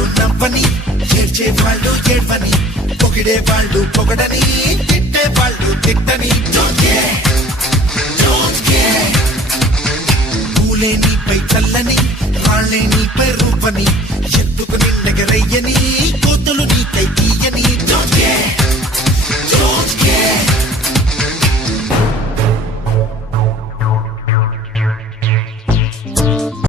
వాళ్ళు నవ్వని, ఏడ్చే వాళ్ళు ఏడ్వని, పొగిడే వాళ్ళు పొగడని, తిట్టే వాళ్ళు తిట్టని. పూలే నీపై చల్లని, రాళ్లే నీపై రూపని, ఎత్తుకు నిన్నెగరయ్యని, కోతులు నీకై తీయని. Don't care.